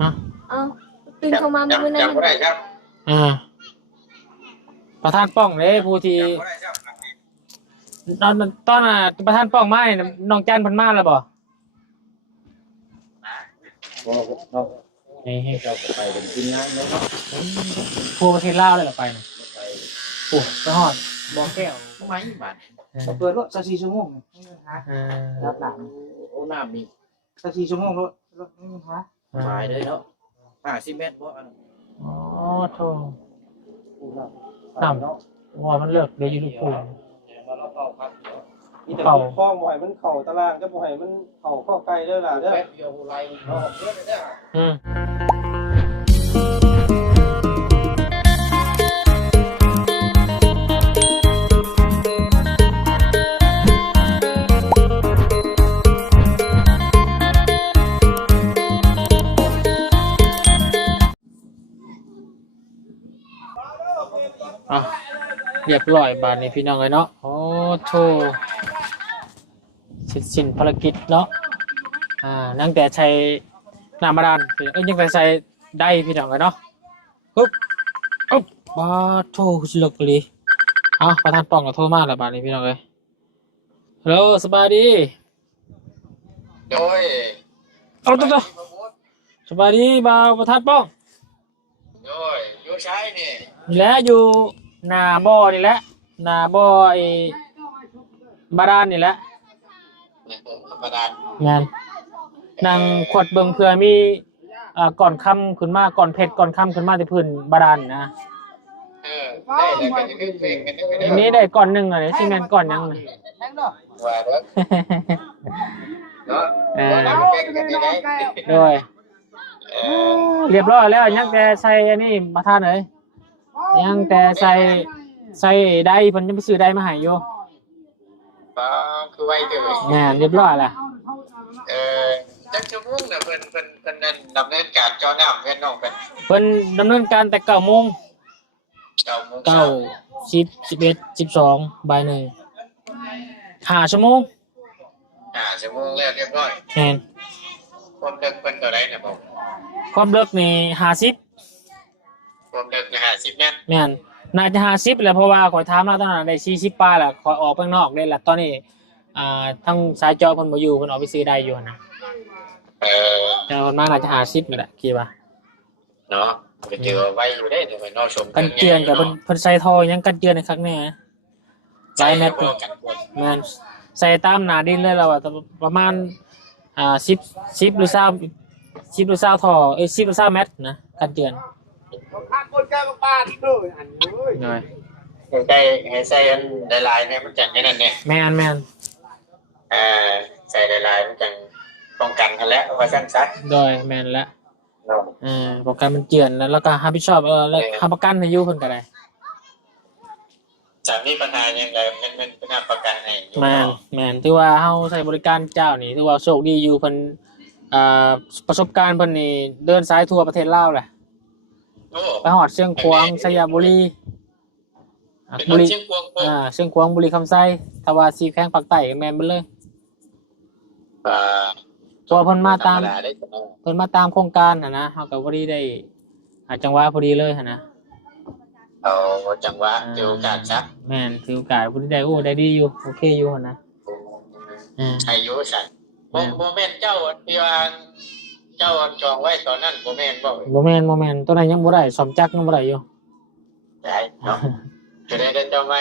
ฮะเอ้าตื่นเข้ามามื้อนั้นจำบ่ได้ครับอ่าประธานป้องเลยผู้ที่จำบ่ได้ครับตอนประธานป้องมาเนี่ยน้องจันเพิ่นมาแล้วบ่นี่ให้เราไปเป็นทีมงานเนาะผู้ประเทศลาวเลยล่ะไปน่ะโอ้ไปฮอดบ่อแก้ว ทำไมบาด เปิดรถ24ชั่วโมงไม่มีปัญหา รับหลัง โอ้น้ำนี่ 24ชั่วโมงรถไม่มีปัญหา สายเลยเนาะ50 เมตรบ่อัน อ๋อโธ่น้ำว่ามันเลิกเดี๋ยวอยู่ลูกปูน มีแต่ข้อบ่ให้มันเข้าตารางก็บ่ให้มันเข้าใกล้เด้อล่ะเด้อ แป๊บเดียวไล่เนาะเยอะเลยเด้อ อืมอ่ะเรียบร้อยบานนี้พี่น้องเลยเนาะโอ้โธ่เสร็จสิ้นภารกิจเนาะนั่งแต่ใช้น้ำบาดาลยังแต่ใช้ได้พี่น้องเลยเนาะปึ๊บบาโธ่สิลกเลยเอาประธานป้องก็โทรมาแล้วบานนี้พี่น้องเลยฮัลโหลสบายดี โดย เอาตัวสบายดีบ่าวประธานป้อง โดยอยู่ใช้นี่ นี่แหละอยู่หน้าบ่อนี่แหละหน้าบ่อไอ้บาดาลนี่แหละ ธรรมดา งานนั่งขวดเบิ่งเผื่อมีก่อนค่ำขึ้นมาก่อนเพชรก่อนค่ำขึ้นมาที่พื้นบาดาลนะ ได้เลยกันจะเพลงกันได้ อันนี้ได้ก่อนหนึ่งเลยซิแมนก่อนยังเลย ว่าเด้อเนาะว่าได้เพลงกันได้ โดยเรียบร้อยแล้วยังแต่ใส่อันนี้ประธานเลยยังแต่ใส่ได้เพิ่นจะไปซื้อได้มาให้อยู่ ป้าคือไว้เด้อ งานเรียบร้อยแล้ว จักชั่วโมงน่ะเพิ่นนั่นดำเนินการเจาะน้ำเพิ่นน้องเพิ่น เพิ่นดำเนินการแต่9 โมง 9 โมง 9 10 11 12บ่ายหนึ่ง5 ชั่วโมง ชั่วโมงแล้วเรียบร้อย แม่น ความลึกเพิ่นเท่าไหร่น่ะบ่ ความลึกนี่50ความลึกน่ะ50 เมตร แม่นน่าจะ50แหละเพราะว่าข่อยถามแล้วตอนนั้นได้40ปลายแล้วข่อยออกไปข้างนอกได้แล้วตอนนี้ทางสายจอเพิ่นบ่อยู่เพิ่นออกไปซื้อได้อยู่หั่นนะแต่เพิ่นมาน่าจะ50นี่แหละคิดว่า เนาะไปเจอไว้อยู่ได้เดี๋ยวไปนอกชม กันเตือนกับเพิ่นใส่ท่อยังกันเตือนในครั้งแน่หลายเม็ด กัน แม่นใส่ตามหน้าดินเลยเราอะประมาณ10หรือ20 10หรือ20ท่อ10หรือ20เม็ดนะกันเตือนทางคนแก้บ้านเด้ออันนี้เอ้ย หน่อย ให้ใส่อันหลายๆเนี่ยมันจังไอ้นั่นเนี่ย แม่น ใส่หลายๆมันจังป้องกันกันแล้วว่าซั่นซะ โดยแม่นแล้วป้องกันมันเจือนแล้วก็รับผิดชอบแล้วค้ำประกันให้อยู่เพิ่นก็ได้ จะมีปัญหายังไงมันเป็นประกันให้ แม่นถือว่าเฮาใช้บริการเจ้านี่ถือว่าโชคดีอยู่เพิ่นประสบการณ์เพิ่นนี่เดินสายทั่วประเทศลาวแหละ โอ้ ไปฮอดเชียงขวางสยามบุรี เป็น บุรี เชียงควงโอ้ เชียงขวางบุรีคำไซถ้าว่าสีแข้งภาคใต้ก็แม่นเบิดเลยตัวเพิ่นมาตามโครงการนะเฮาก็บ่ได้ได้จังหวะพอดีเลยนะ เอาจังหวะเดียวกันซะ แม่นถือโอกาสพอดีได้โอ้ได้ดีอยู่โอเคอยู่นะอายุสั่นบ่แม่นเจ้าที่ว่าเจ้าจองไว้ตอนนั้นบ่แม่นบ่ บ่แม่นตัวนั้นยังบ่ได้สมจักยังบ่ได้อยู่ ได้เนาะจะได้เจ้าไม่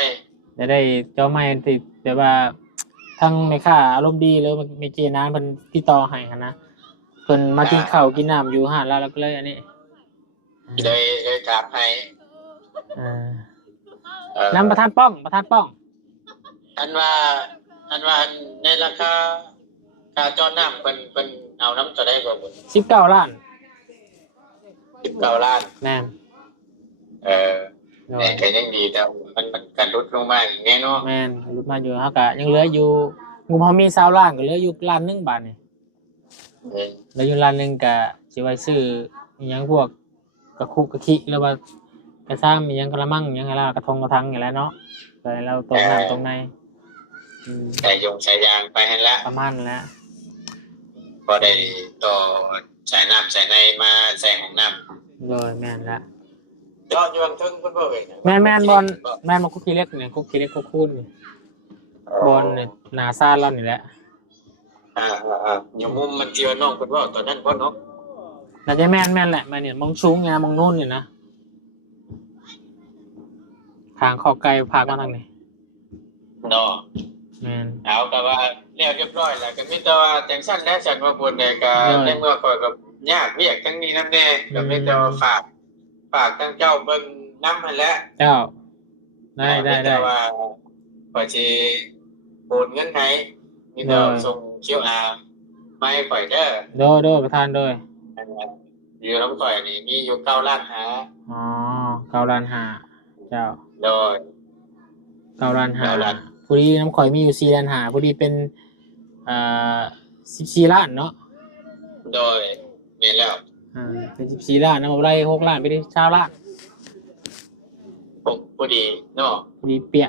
ได้เจ้าใหม่ติดแต่ว่าทางแม่ค้าอารมณ์ดีเลยแม่เจนานเพิ่นติดต่อให้นะเพิ่นมากินข้าวกินน้ำอยู่หาดแล้วก็เลยอันนี้เลยถามให้ นำประธานป้องอันว่าในราคาค่าจอน้ำเพิ่นเอาน้ำจะได้บ่19 ล้าน 19 ล้าน แม่น แต่ก็ยังดีแต่มันกันลดลงมาอย่างเงี้ยเนาะ แม่นรุดมาอยู่เฮาก็ยังเหลืออยู่งบเฮามี20 ล้านก็เหลืออยู่ล้านนึงบาทนี่เหลืออยู่ล้านนึงก็สิไว้ซื้ออีหยังพวกกระคุกกระคิหรือว่ากระซ้ำอีหยังกระมังอีหยังอะไรกระทงกระทังอย่างแล้วเนาะก็ให้เราตรงน้ำตรงในใส่ยางไปให้ละ ประมาณนั้นแหละ พอได้ต่อ ใส่น้ำใส่ในมาใส่ของน้ำ โดยแม่นละ ยอดยวงทึ่งเพิ่นบ่เอ่ย แม่นบอลแม่นมาคุกกี้เล็กเนี่ยคุกกี้เล็กคุกคูนนี่บอลเนี่ยหนาซ่านเรานี่แหละ อยู่มุมมันเจียวน้องเพิ่นว่าตอนนั้นบ่เนาะ แต่จะแม่นแหละมาเนี่ยมองชุ้งไงมองนู่นเนี่ยนะทางขอไกลพากมาทางนี้ เนาะ แม่น เอาก็ว่าแล้วเรียบร้อยแล้วก็มีแต่ว่าจังซั่นแล้วฉันว่าบุญได้ก็ในเมื่อข่อยก็ยากเวียกทั้งนี้นำแน่ก็มีแต่ว่าฝากทั้งเจ้าเบิ่งนำหั่นแหละ เจ้าได้ แต่ว่าข่อยสิโอนเงินให้มีแต่ส่ง QR มาให้ข่อยเด้อ โดยประธานโดย อยู่น้ำข่อยนี่มีอยู่9ล้านหา อ๋อ9,500,000เจ้า โดย 9,500,000พอดีน้ำข่อยมีอยู่4,500,000พอดีเป็น14 ล้านเนาะ โดยมีแล้ว เป็น14 ล้านนะบ่ได้6 ล้านไปได้20 ล้าน พอดีเนาะ พอดีเปีย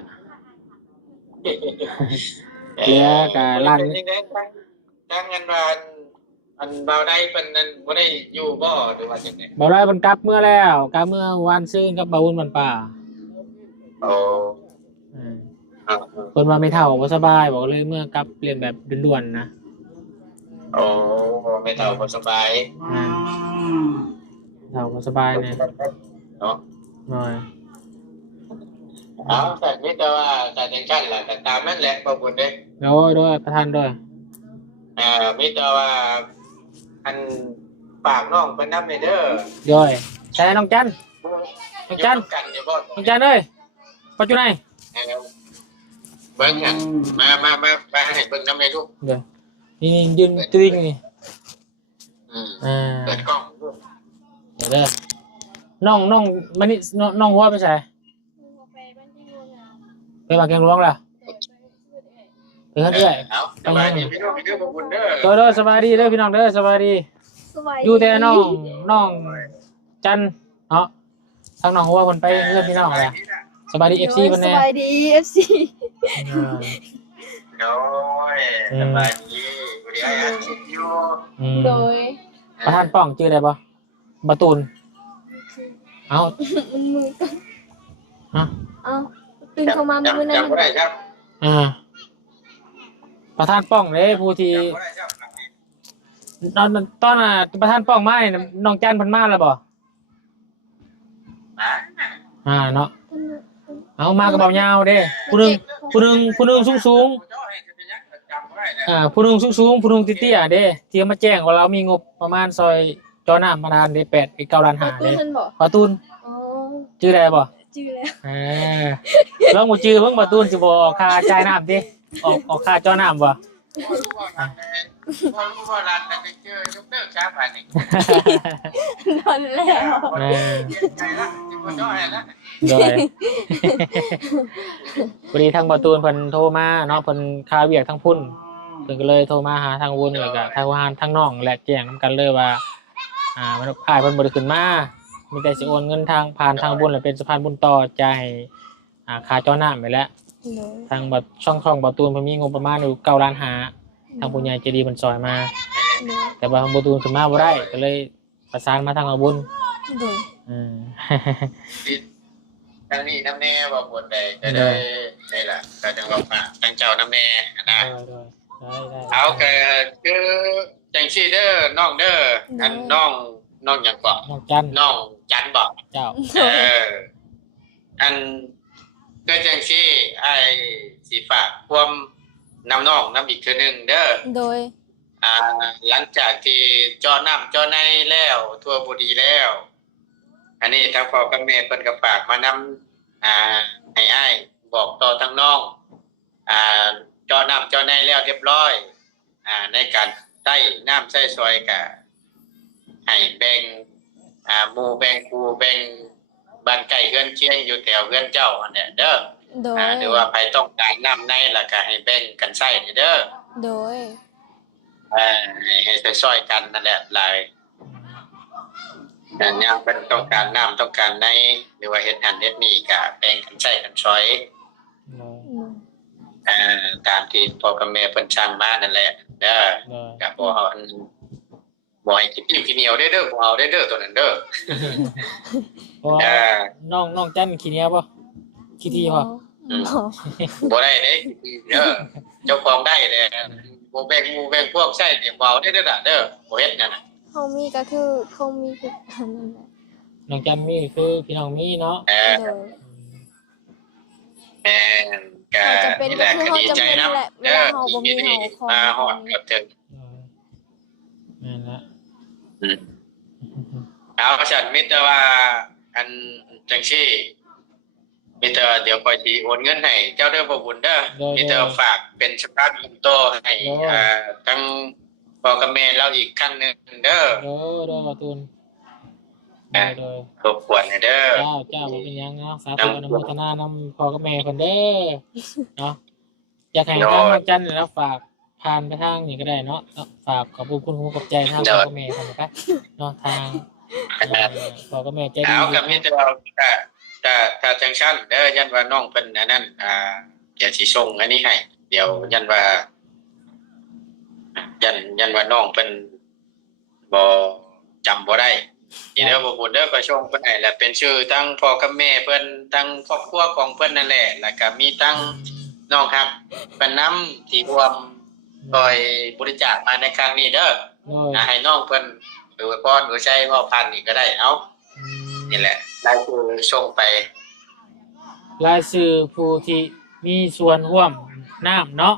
เหลือกับล้าน ทางเงินว่าอันเบาได้เป็นนั้นบ่ได้อยู่บ่หรือว่าจังได๋ บ่ได้มันกลับเมื่อแล้วกลับเมื่อวันซื่นกับบาวุนมันป่า โอ้อ่า เพิ่นว่าไม่เท่าบ่สบายบอกเลยเมื่อกลับเรียนแบบด่วนๆนะ โอ้ไม่เท่าบ่สบาย เท่าบ่สบายเนี่ย เนาะ หน่อย เอาแต่มีแต่ว่าแต่จังซั่นล่ะก็ตามนั้นแหละบ่บุญเด้ โดยประธานโดย มีแต่ว่าอันฝากน้องเพิ่นนำเด้อ โดยใช่น้องจันน้องจัน กันอยู่บ่ น้องจันเอ้ยปัจจุบัน เบิ่งกันมาให้เบิ่งนำได้ลูก เดี๋ยวนี่ยืนตริงนี่ เปิดกล้อง เดี๋ยวเด้อน้องมันนี่น้องหัวไปใส่ไปบางแกงหลวงล่ะไปเฮ็ดเด้อ เอาสบายดีพี่น้องบ่บุญเด้อ โดยสบายดีเด้อพี่น้องเด้อสบายดี สบาย อยู่แต่น้องจันเนาะทางน้องหัวคนไปเพื่อนพี่น้องแหละสบายดี FC เพิ่น ส แน่ บายดี FC โดยสบายดีบริหารชีวิตอยู่ โดย ประธานป้องชื่ออะไรบ่บะตูนเอา มันมือกัน ฮะ เอาตื่นเข้ามามื้อนั้น จำบ่ได้ครับ ประธานป้องเด้ผู้ที่ จำบ่ได้ครับ ตอนประธานป้องมาเนี่ยน้องจันเพิ่นมาแล้วบ่เนาะเอามากับเบายาวเด้ผู้หนึงสูงผู้หนึงสูงผู้หนึงเตี้ยๆเด้ที่มาแจ้งว่าเรามีงบประมาณซอยจอน้ำมาดานเด้8อีก9ล้าน เอา 5 ตู้ เด้ ท่านบอก ประตูน อ๋อ ชื่ออะไรบ่ จื้อแล้ว ลองบ่ชื่อเพิ่งประตูนสิบ่ออกค่าจ่ายน้ำติออกค่าจอน้ำบ่ พ่อร้านนั่นก็เจอยกเลิกช้าผ่านนี่ นอนแล้ว ใจละจิบ่จ้อยละ โดยพอดีทางประตูนเพิ่นโทรมาเนาะเพิ่นค่าเวียกทั้งพุ่นเพิ่นก็เลยโทรมาหาทางวุ้นแล้วก็ทางวานทางน้องและแจ้งนํกันเลยว่ามันอ้ายเพิ่นบ่ได้ขึ้นมามีแต่สิโอนเงินทางผ่านทางบุญแล้วเป็นสะพานบุญต่อจ่ายค่าจอน้ำไปแล้วทางบัดช่องประตูนเพิ่นมีงบประมาณอยู่9ล้าน5ทางผู้ใหญ่ใจดีเพิ่นซอยมา แต่ว่าทางประตูนขึ้นมาบ่ได้ก็เลยประสานมาทางบุญ โดย ทางนี้น้ำแน่บ่ปวดได้ก็ได้ได้ล่ะก็จังว่าทางเจ้าน้ำแน่นะเอาก็คือจังซี่เด้อน้องเด้ออันน้องหยังบ่ น้องจัน น้องจันบ่ เจ้า อันก็จังซี่ไอ้สิฝากความนำน้องนำอีกเทื่อนึงเด้อ โดย หลังจากที่จอน้ำจอในแล้วทั่วบุรีแล้ว อันนี้ทางพ่อกับแม่เพิ่นก็ฝากมานำให้อ้ายบอกต่อทางน้องจอน้ำจอในแล้วเรียบร้อยในการใช้น้ำใช้ซอยก็ให้แบ่งหมู่แบ่งครูแบ่งบ้านใกล้เฮือนเคียงอยู่แถวเฮือนเจ้าอันเนี้ยเด้อ โดย หรือว่าใครต้องการน้ำในแล้วก็ให้แบ่งกันใช้เด้อ โดย ให้ช่วยกันนั่นแหละหลายแต่ยังเป็นต้องการน้ำต้องการในหรือว่าเฮ็ดหันเฮ็ดนี่ก็แบ่งกันใช้กันช่วยตามที่พ่อกับแม่เพิ่นสร้างมานั่นแหละเด้อก็บ่ บ่ให้กินเหนียวได้เด้อบ่เอาได้เด้อตัวนั้นเด้อ เพราะว่า อ่า น้องจันขี้เหนียวบ่ขี้ทีบ่ บ่ได้เด้เด้อเจ้าของได้เลยบ่แบ่งหมู่แบ่งพวกใช้เนี่ยบ่เอาได้เด้อล่ะเด้อบ่เฮ็ดนั่นน่ะ เขามีก็คือเขามีคืออันนั้นแหละ น้องจันมีคือพี่น้องมีเนาะ โดย แม่นก็ เขาจะเป็น นี่ ก็ แหละ คือ ก็ เขา ดี จำ ใจ เป็น นํ แหละเว เด้อ ลาเขาบ่มี ที่ เขา มาฮอดก็ถึง นั่นละ เอาฉันมิตรว่าอันจังซี่มิตรเดี๋ยวคอยสิโอนเงินให้เจ้าเด้อบ่บุญเด้อมิตรฝากเป็นชำระเงินโตให้ทั้งพ่อกับแม่เราอีกครั้งหนึงเด้อ โดประตูนโดย รบกวนให้เด้อ เจ้าบ่เป็นหยังเนาะสาธุอนุโมทนานำพ่อกับแม่เพิ่นเด้อเนาะอยากให้ทางน้องจันนี่นะฝากผ่านไปทางนี่ก็ได้เนาะฝากขอบคุณหูขอบใจทางพ่อกับแม่เพิ่นนะครับเนาะทางพ่อกับแม่ใจดี เอากับมิตรเราถ้าจังซั่นเด้อยันว่าน้องเพิ่นอันนั้นเดี๋ยวสิส่งอันนี้ให้เดี๋ยวยันว่าว่าน้องเพิ่นบ่จำบ่ได้นี่เด้อบ่บุญเด้อก็ส่งเพิ่นให้แล้วเป็นชื่อทั้งพ่อกับแม่เพิ่นทั้งครอบครัวของเพิ่นนั่นแหละแล้วก็มีทั้งน้องครับเพิ่นนำที่รวมโดยบริจาคมาในครั้งนี้เด้อให้น้องเพิ่นหรือว่าพรหรือใช้ว่าพันนี่ก็ได้เอานี่แหละได้คือส่งไป รายชื่อผู้ที่มีส่วนร่วมน้ำเนาะ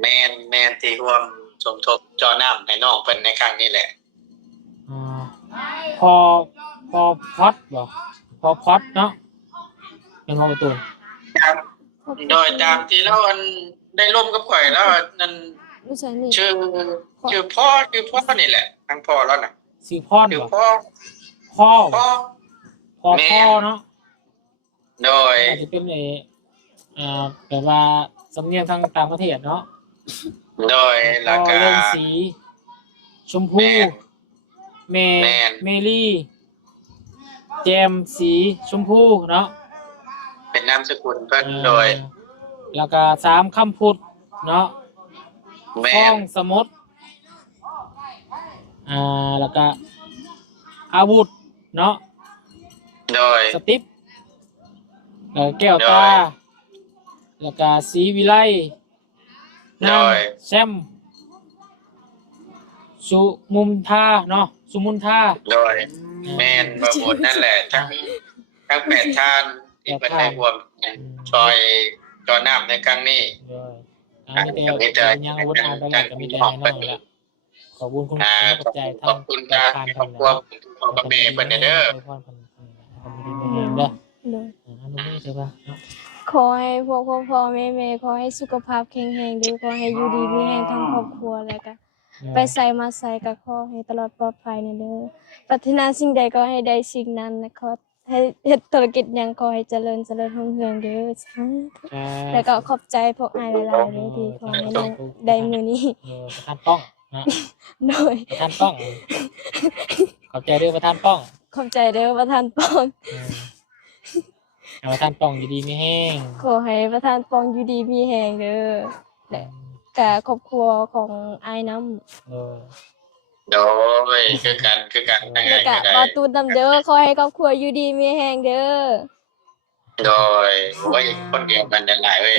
แมนที่ร่วมสมทบจอน้ำให้น้องเพิ่นในครั้งนี้แหละ พอพอดบ่พอพอดเนาะเป็นพ่อประตู โดยตามที่เราอันได้ร่วมกับข่อยแล้วนั่น ไม่ใช่นี่ ชื่อพ่อนี่แหละทั้งพ่อแล้วน่ะ ชื่อพ่อ ชื่อ บ่ พ่อ พ่อเนาะ โดย อาจจะเป็นแบบว่าสำเนียงทางต่างประเทศเนาะ โดยแล้วก็ เรื่องสีชมพูเมลี่แจมสีชมพูเนาะ เป็นนามสกุลเพิ่นโดย แล้วก็3คำพุทธเนาะ แม ข้อน งสมุดแล้วก็อาวุธเนาะ โดย สติ๊ปแก้วตาแล้วก็สีวิไล โดย แซมสุมุมทาเนาะสุมุนทา โดยแมนบ่หมดนั่นแหละทั้ง8ท่านที่เพิ่นได้ร่วมช่วยจอน้ำในครั้งนี้ มีแต่ยังอาวุธอ่านไปแล้วก็มีแต่ให้น้องละขอบคุณคุณขอบใจ ขอบคุณนะครอบครัวพ่อกับแม่เพิ่นเด้อ เด้อ โดย อันนี้ใช่ป่ะเนาะ ขอให้พวกพ่อแม่ขอให้สุขภาพแข็งแรงดีขอให้อยู่ดีมีแรงทั้งครอบครัวแล้วก็ไปใส่มาใส่ก็ขอให้ตลอดปลอดภัยนี่เด้อปรารถนาสิ่งใดก็ให้ได้สิ่งนั้นและขอให้เฮ็ดธุรกิจหยังขอให้เจริญรุ่งเรืองเด้อสาธุแล้วก็ขอบใจพวกอ้ายหลายๆเด้อที่ขอให้น้องได้มื้อนี้ ประธานป้องนะ โดย ประธานป้องขอบใจด้วยประธานป้อง ขอบใจเด้อประธานปอง ประธานป้องอยู่ดีไม่แห้ง ขอให้ประธานปองอยู่ดีมีแรงเด้อและก็ครอบครัวของอ้ายนำ โดยคือกันยังไง แล้วก็ ก็ได้ บ่ตูนำเด้อขอให้ครอบครัวอยู่ดีมีแรงเด้อ โดยโอ้ยคนเดียวกันนั่นแหละเว้ย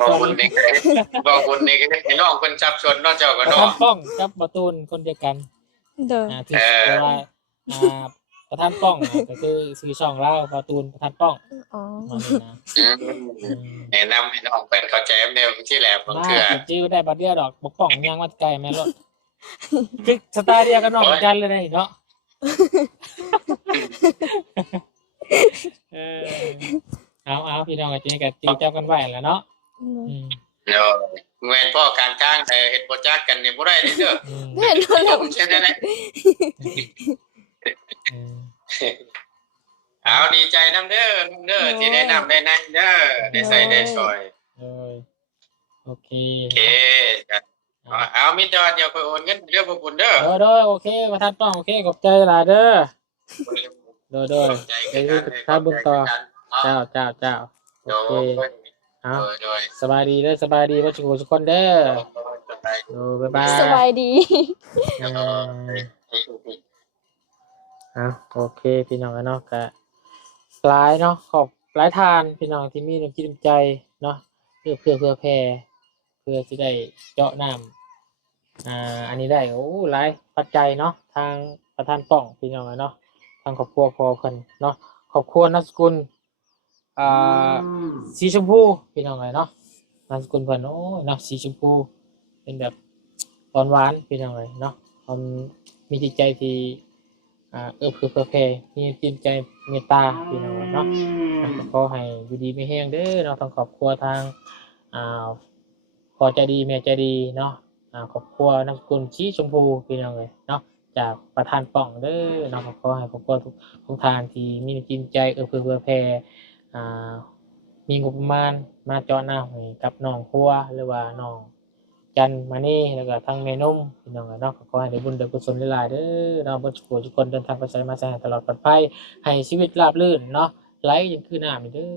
บอกคนนี้ก็ให้น้องเพิ่นจับชนเนาะเจ้า ป ก็ ระธา เนาะ นป้องกับประตูนคนเดียวกัน เด้อ ที่ว่าประธานป้องก็คือซื้อช่องเล่าประตูนประธานป้อง อ๋อ มาเลยนะ แนะนำให้น้องเพิ่นเข้าใจแนวที่แหละบาง มา เทื่อ จิ้วได้บัดเดียวดอกบกป้องยังมาไกลแม่รถคือสไตล์เดียวกันน้องเหมือนกันเลยเนาะเอาพี่น้องกับจีกับจีเจ้ากันไหวแล้วเนาะ เนาะแม่นพ่อกลางๆแต่เฮ็ดบ่จักกันนี่บ่ได้เด้อ เห็นแล้ว ผมใช่ได้เอาดีใจนำเด้อที่ได้นำได้นั่นเด้อได้ใส่ได้ซอย โอเค โอเคเอามีแต่ว่าเดี๋ยวค่อยโอนเงินเด้อพวกคุณเด้อ โดยโอเคประธานป้องโอเคขอบใจหลายเด้อโดยไปทำบุญต่อเจ้าโอเคเอาสบายดีเด้อสบายดีว่าสุขสุขคนเด้อ บ๊ายบาย สบายดี เอ่โอเคพี่น้องเนาะก็หลายเนาะขอบหลายทานพี่น้องที่มีน้ำจิตน้ำใจเนาะเพื่อแผ่เพื่อจะได้เจาะน้ำอันนี้ได้โอ้หลายปัจจัยเนาะทางประธานป้องพี่น้องเนาะทางครอบครัวพอเพิ่นเนาะครอบครัวนามสกุลสีชมพูพี่น้องเนาะนามสกุลเพิ่นโอ้เนาะสีชมพูเป็นแบบอ่อนหวานพี่น้องเนาะคนมีจิตใจที่เพื่อแผ่มีจิตใจเมตตาพี่น้องเนาะขอให้อยู่ดีไม่แห้งเด้อเนาะทางครอบครัวทางพ่อใจดีแม่ใจดีเนาะครอบครัวนามสกุลสีชมพูพี่น้องเลยเนาะจากประธานป่องเด้อเนาะขอให้ครอบครัวทุกทานที่มีจิตใจเพื่อแผ่มีงบประมาณมาเจาะหน้าให้กับน้องครัวหรือว่าน้องจันมานี่แล้วก็ทั้งแม่นุ่มพี่น้องเนาะขอให้ได้บุญได้กุศลหลายๆเด้อเนาะบ่ทุกคนเดินทางไปไสมาไสให้ตลอดปลอดภัยให้ชีวิตราบรื่นเนาะไหลยังคือน้ำนี่เด้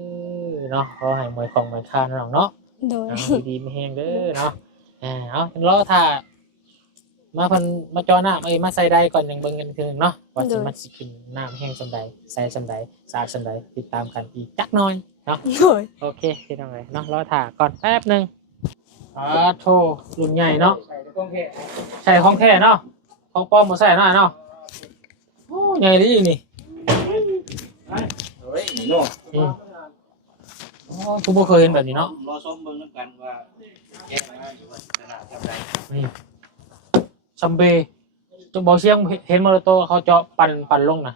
อเนาะขอให้มวยของมวยคานน้องเนาะ โดย ดีไม่แห้งเด้อเนาะเอารอถ้ามาเพิ่นมาจอน้ำมาใส่ใดก่อนยังเบิ่งกันคือเนาะว่าสิมันสิขึ้นน้ำแห้งส่ำใดใส่ส่ำใดสะอาดส่ำใดติดตามกันอีกจักหน่อยเนาะ โดย โอเคพี่น้องเอ้ยเนาะรอถ่าก่อนแป๊บนึงโทรุ่นใหญ่เนาะ ใส่ในกล้องแค่ ใช่ของแท้เนาะของปลอมบ่ใส่เนาะเนาะโอ้ใหญ่ดีนี่ เฮ้ยนี่เนาะ อ๋อกูบ่เคยเห็นแบบนี้เนาะ รอชมเบิ่งนำกันว่าแก้มาอยู่ว่าขนาดเท่าใด นี่ซัมเบจงบอกเสียงเห็นมอเตอร์โตเขาเจาะปั่นลงนะ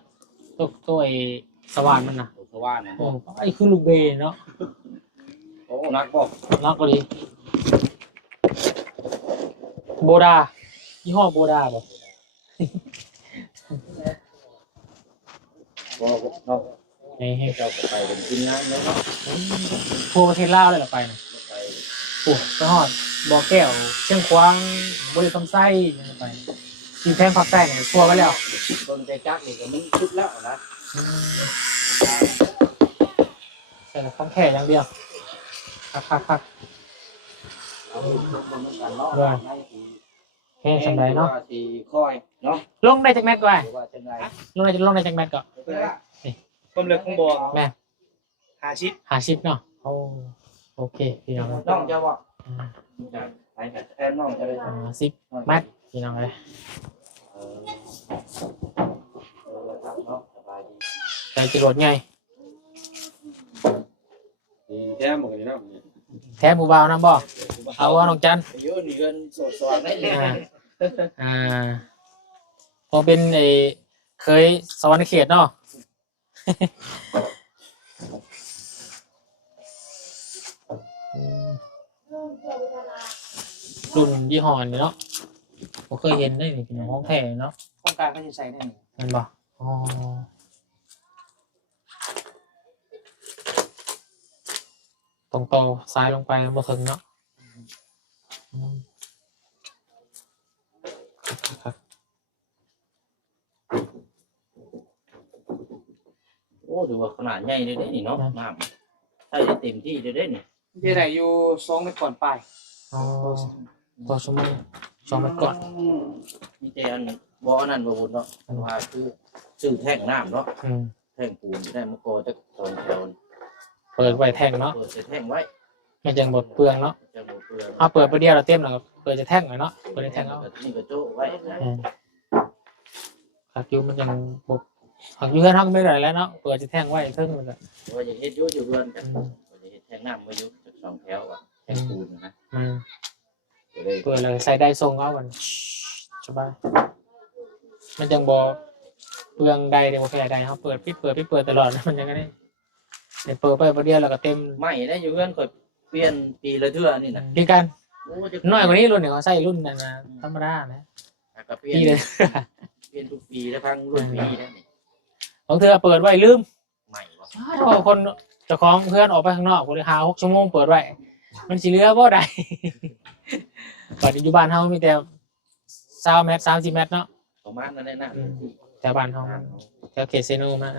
ตัวไอ้สว่านมันนะ ตัวสว่านนะ โอ้ไอ้คือลูกเบเนาะ โอ้นักบ่ นักกว่าดีโบดายี่ห้อโบดาบ่ บ่เนาะ ให้ เจ้าก็ไปเป็นทีมงานเนาะ ทัวร์ประเทศลาวเลยล่ะไปนะ ไป โอ้ไปฮอดบ่อแก้วเชียงควางบริคำไส้ยังไปทีมแทงภาคใต้เนี่ยทัวร์ไปแล้ว ต้นใจจักนี่ก็มันชุดแล้วนะ แต่ของแค่อย่างเดียวคัก เอาเบิ่งนำกันเนาะให้สิ แค่สำไรเนาะ ว่าสิคอยเนาะ ลงได้จากแมตก่อน หรือว่าจังได๋ ลงได้จากแมตก่อน ความลึกของบ่อ แม่ 50 เนาะโอเคพี่น้อง น้องจะว่าจะไปแบบแทนน้องจะได้ 10 แมตพี่น้องเลย เออครับเนาะสบายดี ใจจรวดไง นี่แท้หมดเลยเนาะ แท้ผู้บ่าวนํบ่เอาว่าน้องจัน อยู่นี่เงินสดๆได้เลย พอเป็นเคยสวรรค์เขตเนาะ รุ่นยี่ห้อนี่เนาะผมเคยเห็นได้นี่เป็นของแท้เนาะ โครงการก็จะใช้ได้นี่ เห็นบ่อ๋อตรงโตซ้ายลงไปบ่ถึงเนาะครับ โอ้ถือว่าขนาดใหญ่เลยเด้นี่เนาะน้ำใช้ได้เต็มที่เลยเด้นี่ ที่ไหนอยู่2เมตรก่อนปลาย อ๋อต่อชั่วโมง2 เมตรก่อน มีแต่อันบ่อนั่นบ่บุญเนาะว่าคือซื้อแท่งน้ำเนาะ อืม แท่งปูนได้มะกอจักสองแถว เปิดไว้แท่งเนาะ เปิดใส่แท่งไว้ ไม่จังบดเปลืองเนาะ จะบ่เปลือง เอาเปิดไปเดียวเราเต็มแล้วเปิดจะแท่งหน่อยเนาะเปิดจะแท่งเอา นี่ก็โจ้ไว้นะ หักยูมันยังบกหักยูเฮือนหักไม่ได้แล้วเนาะเปิดจะแท่งไว้เพิ่งมันก็ ว่าอย่าเฮ็ดอยู่เรือนกันว่าอย่าเฮ็ดแท่งน้ำไว้อยู่จักสองแถวอ่ะแท่งปูนนะ มัน จะได้ เปิดเลยใส่ได้ทรงเอามันสบายมันยังบอเปลืองใดเดี๋ยวแค่ใดเขาเปิดปิดตลอดมันยังไงเนี่ยเปิดไปประเดียวแล้วก็เต็ม ไม่ได้อยู่เรือนค่อยเปลี่ยนปีละเทื่อนี่น่ะ ดีกัน โอ้จะ น้อยกว่านี้รุ่นเนี่ยเขาใส่รุ่นนั่นนะธรรมดานะ ก็เปลี่ย ปี น เลย เปลี่ยนทุกปีแล้วทั้งรุ่นปีนั่นนี่ ของเธอเปิดไว้ลืม ใหม่บ่ ถ้าคนเจ้าของเพื่อนออกไปข้างนอกคนเลย6 ชั่วโมงเปิดไว้มันสิเหลือบ่ได้ ปัจจุบันเฮามีแต่20 เมตร30 เมตรเนาะ ประมาณนั้นแหละนะ แต่บ้านเฮาแถวเขตเซโนมา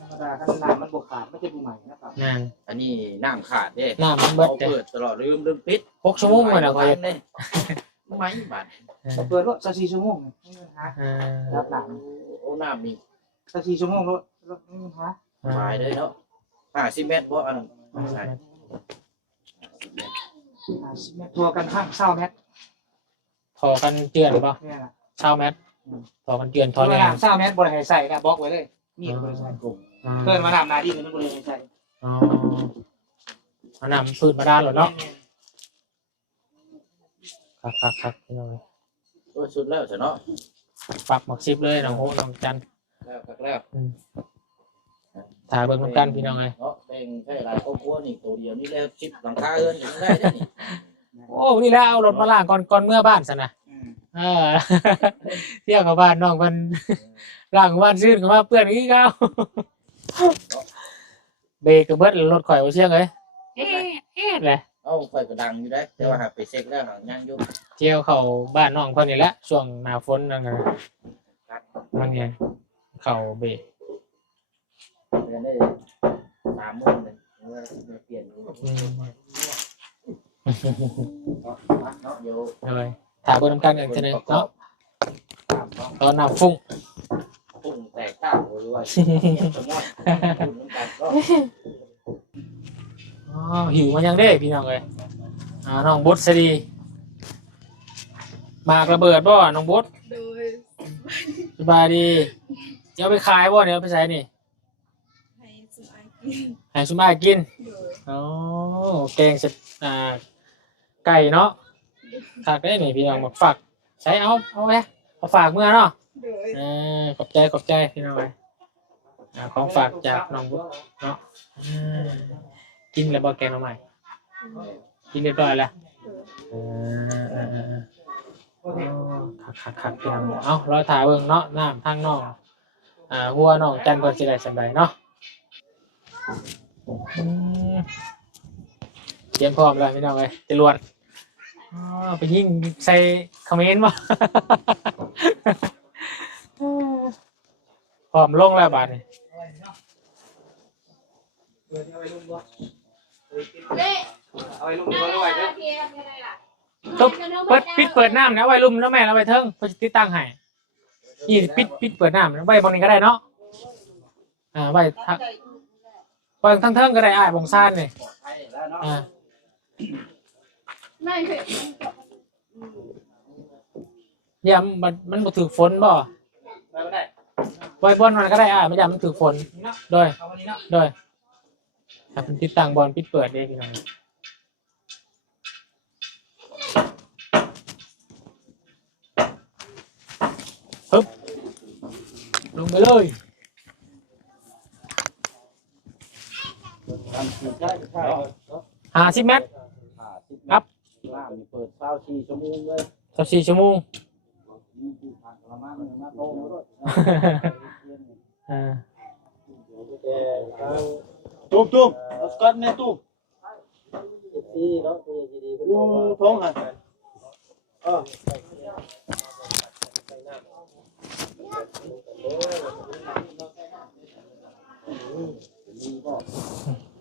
ธรรมดาถ้าน้ำมันบกขาดไม่ใช่ผู้ใหม่นะครับ นั่น อันนี้น้ำขาดเด้ น้ำมันเบิด เอา เด้ เปิดตลอดลืมปิด 6 ชั่วโมงเลยนะคอย เด้ไม่บาดเปิดว่า4 ชั่วโมงไม่มีปัญหารับหลังโอ้น้ำนี่4 ชั่วโมงแล้วไม่มีปัญหาสบายเลยเนาะ50 เมตรบ่อันนั้นใช่50 เมตรทัวกันข้าง20 เมตร พอกันเตือนป่ะ เนี่ยนะ เช้าแมทพอกันเตือนท ทั อ วน แรง 20 เมตรบ่ได้ให้ใส่นะบล็อกไว้เลยนี่บ่ได้ใส่กลุ่มเพิ่นมาทำหน้าที่มันบ่ได้ให้ใส่ อ๋อเอาน้ำฟืนมาด้านหรอเนาะครับพี่น้อง โอ้สุดแล้วจ้ะเนาะ ปักหมักซิบเลยน้องโหน้องจัน แล้ว ถ่ายเบิ่งน้ำกันพี่น้องเลย เนาะแบ่งใช้หลายครอบครัวนี่ตัวเดียวนี่แล้ว10หลังคาเอิ้นยังได้เด้นี่ โอ้นี่แล้วเอารถมาล่างก่อนเมื่อบ้านซะนะเที่ยวกับบ้านน้องมันล่างบ้านซื่นกับว่าเปื้อนกี้เขาเบรกกับเบิดรถข่อยว่าเชี่ยงเลยเลย เอ้าไฟก็ดังอยู่ได้แต่ว่าหาไปเช็คแล้วหางยังอยู่ เที่ยวเข้าบ้านน้องคนนี้แหละช่วงหน้าฝนนั่นไงมันไงเข้าเบรก เดือนได้3 โมงเลยว่าเปลี่ยนอยู่เนาะเดี๋ยว เลยถ่ายเบิ่งน้ำกันกันเถอะเนาะตอนน้ำฟุ้ง พุ่งแตกต่างหรือว่าสมมติน้ำตาลก็ อ๋อหิวมายังได้พี่น้องเลยน้องบดสดีมากระเบิดบ่น้องบด โดย สบายดีเดี๋ยวไปขายบ่เดี๋ยวไปใช้นี่ ให้สุอายกิน ให้สุมากิน โดย อ๋อแกงเสร็จไก่เนาะฝากได้นี่พี่น้องมาฝากใช้เอาไว้เอาฝากเมื่อเนาะ โดย ขอบใจพี่น้องเลยของฝากจากน้องบดเนาะกินแล้วบ่แกงหน่อไม้กินเรียบร้อยแล้วคักพี่น้องเอารอถ่ายเบิ่งเนาะน้ำทางน้องหัวน้องจันก่อนสิได้สบายเนาะเตรียมพร้อมแล้วพี่น้องเลยจรวดไปยิงใส่คอมเมนต์บ่ พร้อมลงแล้วบาดนี้ เอาไว้ลุงดูไว้เด้อ ต้องเปิดน้ำนะไว้ลุ่มแล้วแม่แล้วไว้เทิงเพื่อติดตั้งให้นี่ปิดเปิดน้ำไว้บางนี้ก็ได้เนาะไว้ทั้งเทิงก็ได้บงซ่านนี่ยามมันบ่ถือฝนบ่ไว้บอลมันก็ได้ไม่ยามมันถือฝนโดยเป็นติดตั้งบอลปิดเปิดได้พี่น้องลงไปเลย50 เมตรครับ เปิด24 ชั่วโมงเลย 24 ชั่วโมงประมาณนั้นนะโตมาด้วย ตุ้มเอาสกัดแน่ตุ้มอยู่ท้องหัน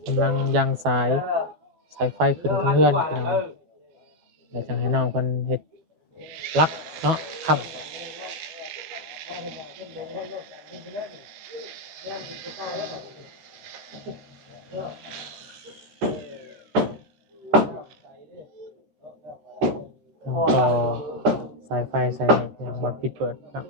กำลังยังสายไฟขึ้นเพื่อนเดี๋ยวจะให้น้องคนเฮ็ดรักเนาะครับต่อสายไฟใส่บอลปิดเปิดครับ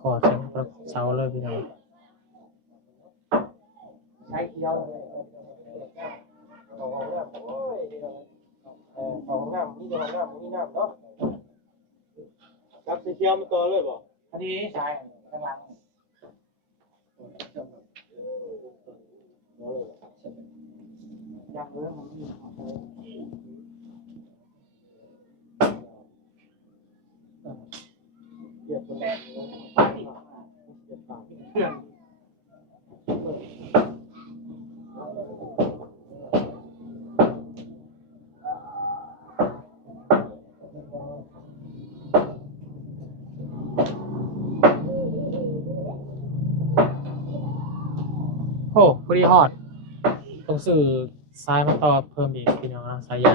ขอเสาเลยพี่น้อง ใช้เดียว ของน้ำนี่จะของน้ำนี่น้ำเนาะรับสีเขียวมาต่อเลยบ่ อันนี้ใช้ข้างล่างยักษ์เลยมันมี เรียบร้อย โอ้พอดีฮอดต้องซื้อสายมาต่อเพิ่มอีกพี่น้องนะสายย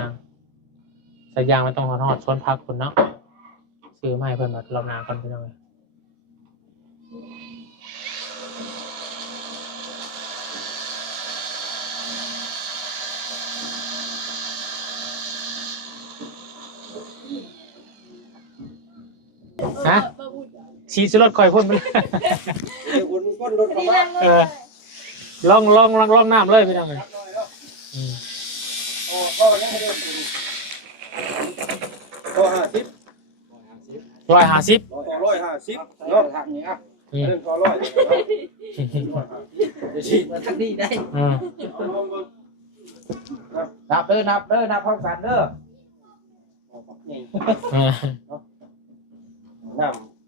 างมันต้องฮอดชวนพักคนเนาะซื้อมาให้เพิ่นมารอบหน้าก่อนพี่น้องเลยฮะชีสรถคอยพ่นไปเลย เดี๋ยวคุณก้นรถกระบะ ลองน้ำเลยพี่น้องเลย โอ้ก็ยังไม่ได้โอ้50 150 250เนาะ ทางนี้อ่ะ เรื่องก็100 จะฉีดมาทางนี้ได้ อืม นับพร้อมกันเด้อ น้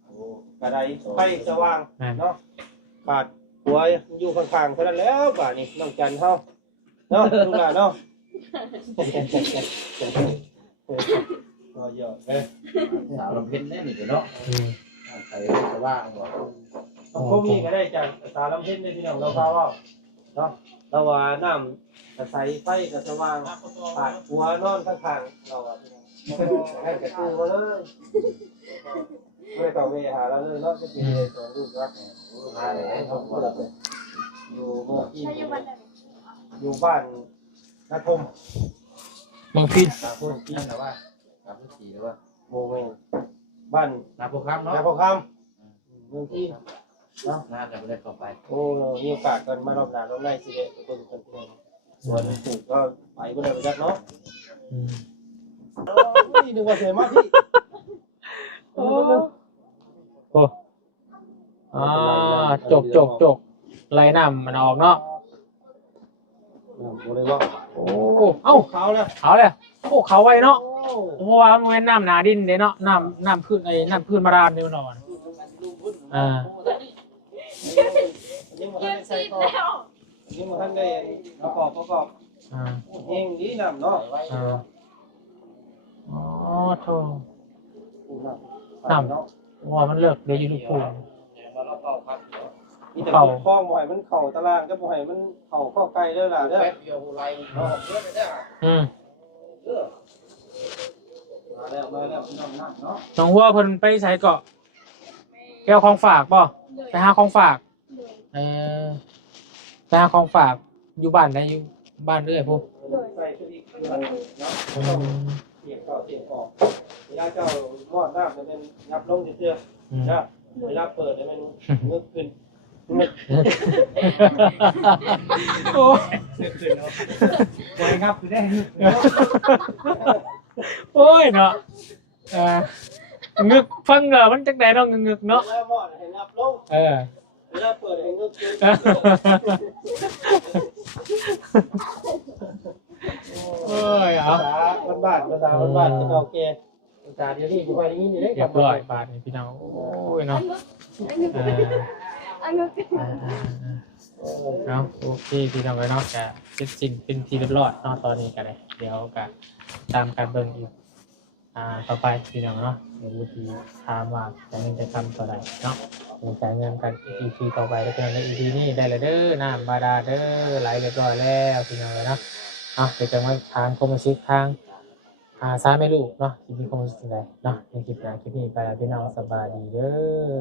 ำกระไดไฟสว่างเนาะขาดหัวอยู่ข้างๆเท่านั้นแล้วบ่านี่น้องจันเฮาเนาะลูกหลานเนาะเยอะเอ้ย สาวลำเพ็ญแน่นี่เนาะใส่สว่างบ่ ต้องคงมีก็ได้จากสารลำเพ็ญได้พี่น้องเราพาว่าเนาะเราว่าน้ำกระใสไฟกระสว่างขาดหัวนอนข้างๆเราว่าให้กระตือมาเลยไม่ต้องไปหาเราเลยเนาะจะกินเลยสอนลูกรักอยู่โมกินอยู่บ้านนาทม บางพี่ ตาพูดจริงแต่ว่าตาพูดสีหรือว่า โมเมบ้าน นาพวกคำเนาะ นาพอคำเมืองที่เนาะ น่าจะไม่ได้เข้าไป โอ้มีโอกาสกันมารอบหน้ารอบในสิเด็กคนกันเพื่อนส่วนถูกก็ไปก็ได้ไปจักเนาะนี่นึกว่าเสียมากที่ โอ้จกไล่น้ำมันออกเนาะ โมเลยว่า โอ้เอ้า เขาแล้ว เขาเลยโอ้เขาไว้เนาะเพราะว่ามันเป็นน้ำหนาดินเด้เนาะน้ำพื้นน้ำพื้นมาดานเดียวนอนยังมาทันได้ใส่ต่อยังมาทันได้ประกอบเองดีน้ำเนาะ อ๋อโธ่ว่ามันเลิกเดี๋ยวอยู่ลูกปูน นี่แต่คล้องบ่อยมันเข่าตารางก็บ่อยมันเข่าข้อไกลเด้อล่ะเด้อ แป๊บเดียวไรเนาะเยอะไปได้ มาแล้วน้ำเนาะ น้องวัวเพิ่นไปใช้เกาะแก้วของฝากป่ะไปหาของฝากไปหาของฝากอยู่บ้านได้อยู่บ้านเรื่อยพวก ใส่ตัวอีกเนาะเสียบเข้าเสียบออกเวลาเจ้ามอดน้ำมันงับลงเสื้อนะเวลาเปิดมันเงือกขึ้น โอ้ย งับคือได้ โอ้ยเนาะงึกฟังเหรอมันจังไดเนาะงึกเนาะ เวลามอดให้งับลงเวลาเปิดให้เงือกขึ้นโอ้ยเอา ภาษาบ้านที่โอเคภาษาเดี๋ยวนี้อยู่ว่าอย่างนี้นี่ได้ เรียบร้อยบาทนี่พี่น้องโอ้ยเนาะเอาโอเคพี่น้องไว้เนาะจะเสร็จสิ้นเป็นทีเรียบร้อยเนาะตอนนี้กันเลยเดี๋ยวก็ตามการเบิ่งอีกต่อไปพี่น้องเนาะเดี๋ยววิธีถามว่าจะเงินจะทำต่อใดเนาะจ่ายเงินกัน EP ต่อไปแล้วกันใน EP นี้ได้เลยเด้อน้ำบาดาลเด้อไหลเรียบร้อยแล้วพี่น้องเลยเนาะเดี๋ยวจะมาถามคอมมิชชั่นทางซ้ายไม่รู้เนาะที่มีคอมมิชชั่นใดเนาะในคลิปนี้ไปแล้วพี่น้องสบายดีเด้อ